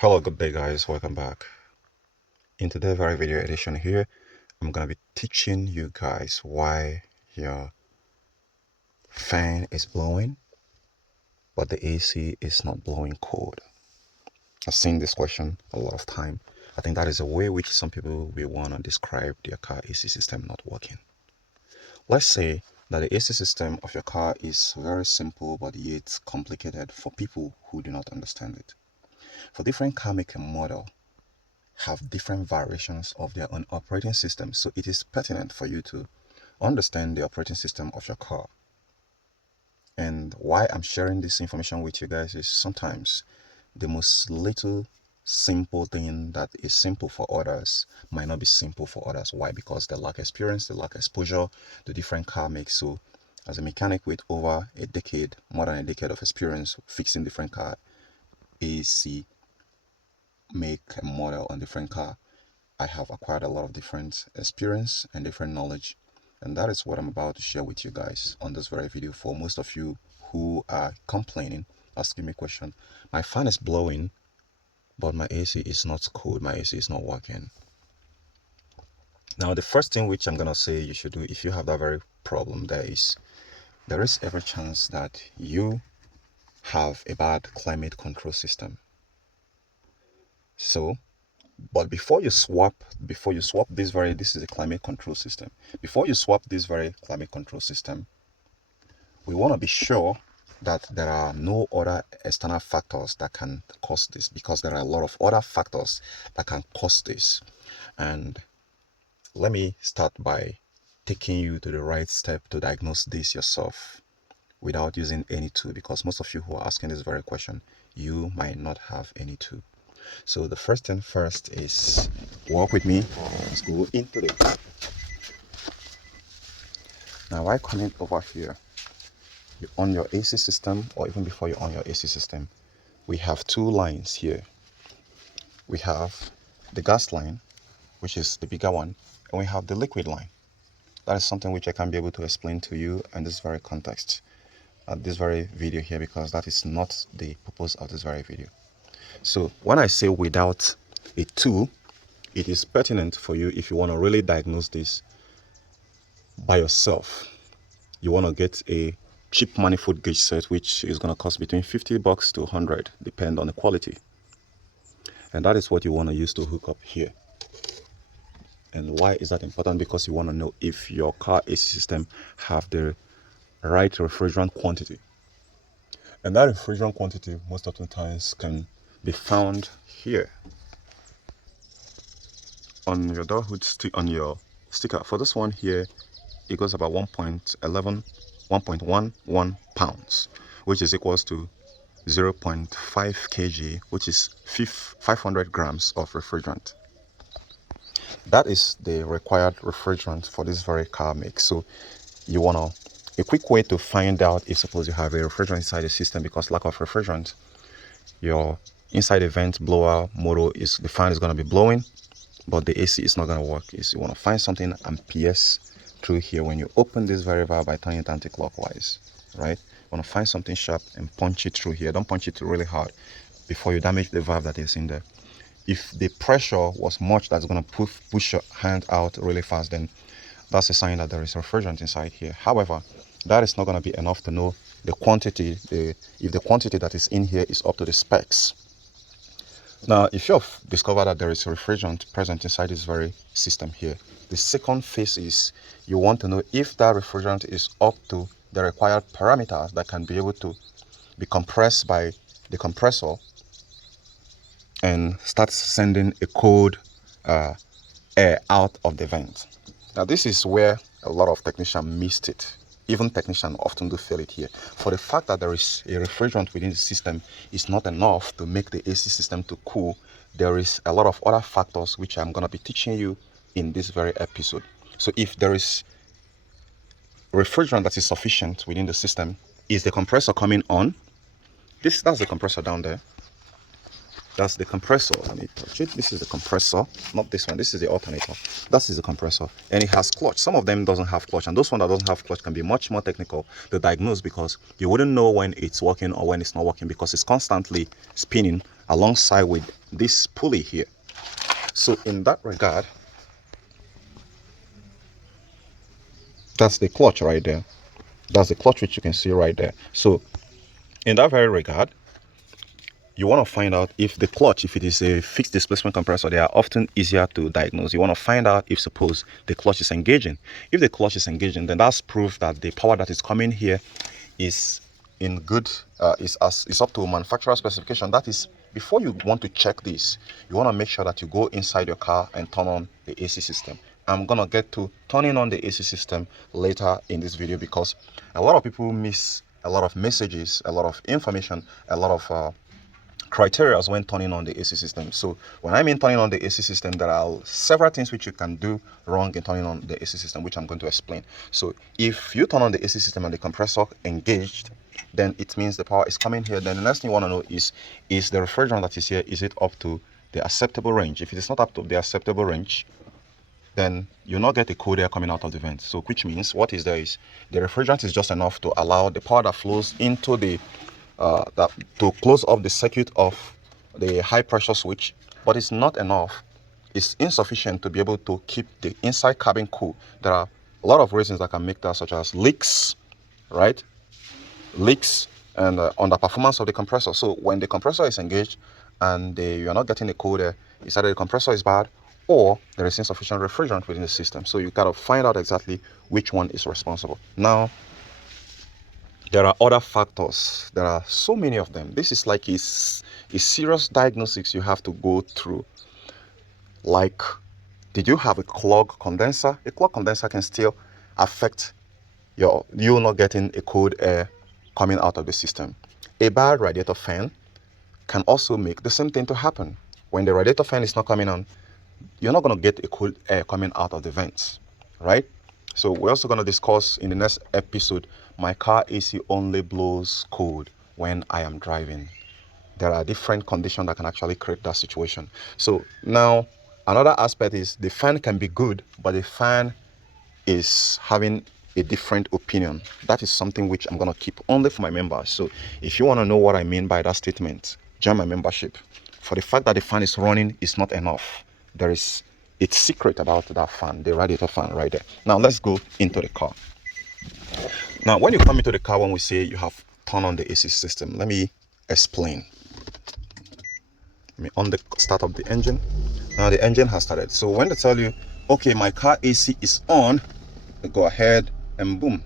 Hello, good day guys, welcome back. In today's very video edition here, I'm gonna be teaching you guys why your fan is blowing but the AC is not blowing cold. I've seen this question a lot of time. I think that is a way which some people will want to describe their car AC system not working. Let's say that the AC system of your car is very simple but yet complicated for people who do not understand it. For different car make and model, have different variations of their own operating system, so it is pertinent for you to understand the operating system of your car. And why I'm sharing this information with you guys is sometimes the most little simple thing that is simple for others might not be simple for others. Why? Because they lack experience, they lack exposure to different car makes. So as a mechanic with over a decade, more than a decade of experience fixing different car AC make and model on different car, I have acquired a lot of different experience and different knowledge, and that is what I'm about to share with you guys on this very video. For most of you who are complaining, asking me a question, my fan is blowing but my AC is not cool, my AC is not working. Now the first thing which I'm gonna say you should do if you have that very problem, there is every chance that you have a bad climate control system. So but before you swap this is a climate control system. Before you swap this very climate control system, we want to be sure that there are no other external factors that can cause this, because there are a lot of other factors that can cause this. And let me start by taking you to the right step to diagnose this yourself without using any tool, because most of you who are asking this very question, you might not have any tool. So the first thing first is, walk with me. Let's go into the. Now, why coming over here? You on your AC system, or even before you on your AC system, we have two lines here. We have the gas line, which is the bigger one, and we have the liquid line. That is something which I can be able to explain to you in this very context, at this very video here, because that is not the purpose of this very video. So when I say without a tool, it is pertinent for you if you want to really diagnose this by yourself. You want to get a cheap manifold gauge set, which is going to cost between $50 to $100, depend on the quality. And that is what you want to use to hook up here. And why is that important? Because you want to know if your car AC system have the right refrigerant quantity. And that refrigerant quantity most of the times can be found here on your door hood, on your sticker. For this one here, it goes about 1.11 pounds, which is equals to 0.5 kg, which is 500 grams of refrigerant. That is the required refrigerant for this very car make. So you want a quick way to find out if suppose you have a refrigerant inside the system, because lack of refrigerant, your inside the vent blower motor is, the fan is going to be blowing but the AC is not going to work, is you want to find something and pierce through here when you open this very valve by turning it anti-clockwise, right? You want to find something sharp and punch it through here. Don't punch it really hard before you damage the valve that is in there. If the pressure was much that's going to push your hand out really fast, then that's a sign that there is refrigerant inside here. However, that is not going to be enough to know the quantity, if the quantity that is in here is up to the specs. Now, if you've discovered that there is a refrigerant present inside this very system here, the second phase is you want to know if that refrigerant is up to the required parameters that can be able to be compressed by the compressor and start sending a cold air out of the vent. Now, this is where a lot of technicians missed it. Even technicians often do fail it here. For the fact that there is a refrigerant within the system is not enough to make the AC system to cool. There is a lot of other factors which I'm going to be teaching you in this very episode. So if there is refrigerant that is sufficient within the system, is the compressor coming on? That's the compressor down there. That's the compressor. Let me touch it. This is the compressor, not this one. This is the alternator. That is the compressor, and it has clutch. Some of them doesn't have clutch, and those one that doesn't have clutch can be much more technical to diagnose, because you wouldn't know when it's working or when it's not working, because it's constantly spinning alongside with this pulley here. So in that regard, that's the clutch right there. That's the clutch, which you can see right there. So in that very regard, you want to find out if the clutch, if it is a fixed displacement compressor, they are often easier to diagnose. You want to find out if, suppose, the clutch is engaging. If the clutch is engaging, then that's proof that the power that is coming here is in good, is up to manufacturer specification. That is, before you want to check this, you want to make sure that you go inside your car and turn on the AC system. I'm gonna get to turning on the AC system later in this video, because a lot of people miss a lot of messages, a lot of information, a lot of criteria when turning on the AC system. So when I mean turning on the AC system, there are several things which you can do wrong in turning on the AC system, which I'm going to explain. So if you turn on the AC system and the compressor engaged, then it means the power is coming here. Then the next thing you want to know is the refrigerant that is here, is it up to the acceptable range? If it is not up to the acceptable range, then you'll not get a cold air coming out of the vent. So which means what is there is the refrigerant is just enough to allow the power that flows into the to close off the circuit of the high pressure switch, but it's not enough. It's insufficient to be able to keep the inside cabin cool. There are a lot of reasons that can make that, such as leaks, right? Leaks and underperformance of the compressor. So when the compressor is engaged and you are not getting the cold air, it's either the compressor is bad or there is insufficient refrigerant within the system. So you gotta find out exactly which one is responsible. Now, there are other factors. There are so many of them. This is like a serious diagnostics you have to go through. Like, did you have a clogged condenser? A clogged condenser can still affect you not getting a cold air coming out of the system. A bad radiator fan can also make the same thing to happen. When the radiator fan is not coming on, you're not going to get a cold air coming out of the vents, right? So we're also going to discuss in the next episode, my car AC only blows cold when I am driving. There are different conditions that can actually create that situation. So now another aspect is the fan can be good, but the fan is having a different opinion. That is something which I'm going to keep only for my members. So if you want to know what I mean by that statement, join my membership. For the fact that the fan is running is not enough. It's secret about that fan, the radiator fan right there. Now let's go into the car. Now when you come into the car, when we say you have turned on the AC system, let me explain. Let me on the start of the engine. Now the engine has started. So when they tell you, okay, my car AC is on, go ahead and boom,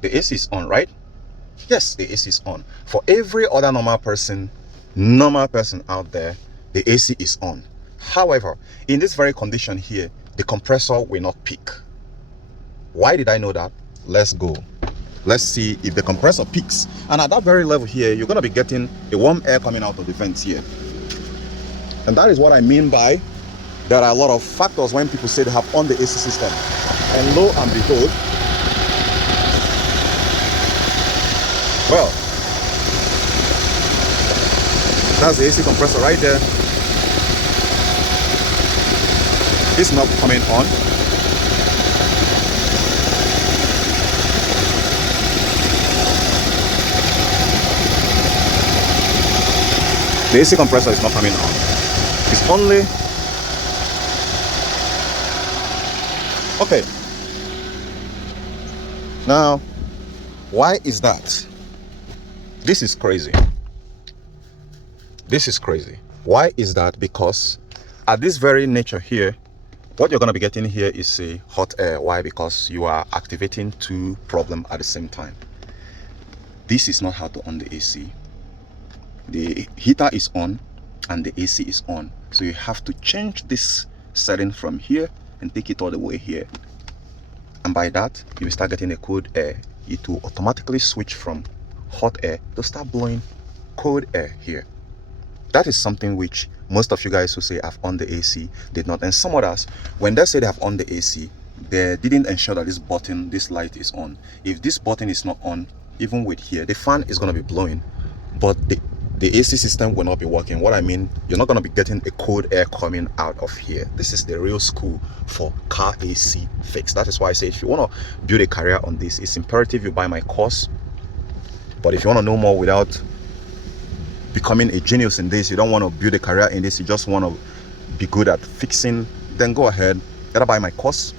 the AC is on, right? Yes, the AC is on. For every other normal person out there, the AC is on. However, in this very condition here, the compressor will not peak. Why did I know that? Let's go. Let's see if the compressor peaks. And at that very level here, you're going to be getting a warm air coming out of the vents here. And that is what I mean by there are a lot of factors when people say they have on the AC system. And lo and behold, well, that's the AC compressor right there. It's not coming on. The AC compressor is not coming on. It's only okay. Now, why is that? This is crazy. This is crazy. Why is that? Because at this very nature here, what you're going to be getting here is a hot air. Why? Because you are activating two problems at the same time. This is not how to on the AC. The heater is on and the AC is on. So you have to change this setting from here and take it all the way here. And by that, you will start getting a cold air. It will automatically switch from hot air to start blowing cold air here. That is something which most of you guys who say I've on the AC did not. And some others, when they say they have on the AC, they didn't ensure that this button, this light is on. If this button is not on, even with here, the fan is going to be blowing, but the the AC system will not be working. What I mean, you're not going to be getting a cold air coming out of here. This is the real school for car AC fix. That is why I say if you want to build a career on this, it's imperative you buy my course. But if you want to know more without becoming a genius in this, you don't want to build a career in this, you just want to be good at fixing, then go ahead, either buy my course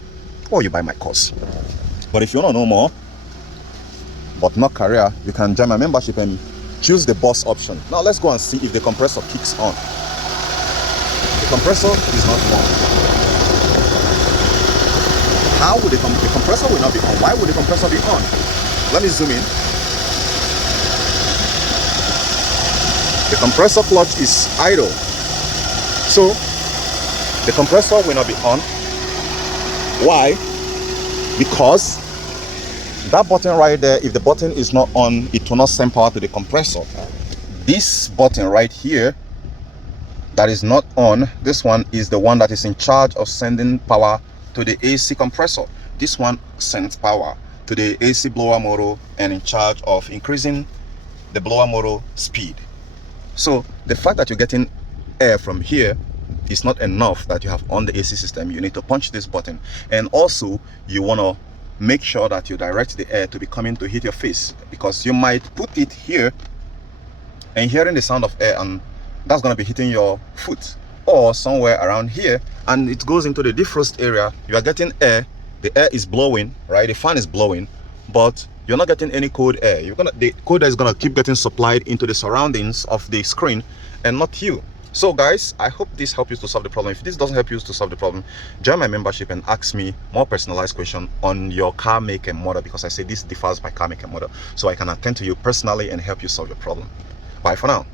or you buy my course. But if you want to know more but not career, you can join my membership and choose the boss option. Now let's go and see if the compressor kicks on. The compressor is not on. How would the compressor will not be on? Why would the compressor be on? Let me zoom in. The compressor clutch is idle, so the compressor will not be on. Why? Because that button right there, if the button is not on, it will not send power to the compressor. This button right here that is not on, this one is the one that is in charge of sending power to the AC compressor. This one sends power to the AC blower motor and in charge of increasing the blower motor speed. So the fact that you're getting air from here is not enough that you have on the AC system. You need to punch this button, and also you want to make sure that you direct the air to be coming to hit your face, because you might put it here and hearing the sound of air, and that's going to be hitting your foot or somewhere around here, and it goes into the defrost area. You are getting air, the air is blowing, right? The fan is blowing, but you're not getting any cold air. The cold air is gonna keep getting supplied into the surroundings of the screen and not you. So guys, I hope this helps you to solve the problem. If this doesn't help you to solve the problem, join my membership and ask me more personalized questions on your car make and model, because I say this differs by car make and model, so I can attend to you personally and help you solve your problem. Bye for now.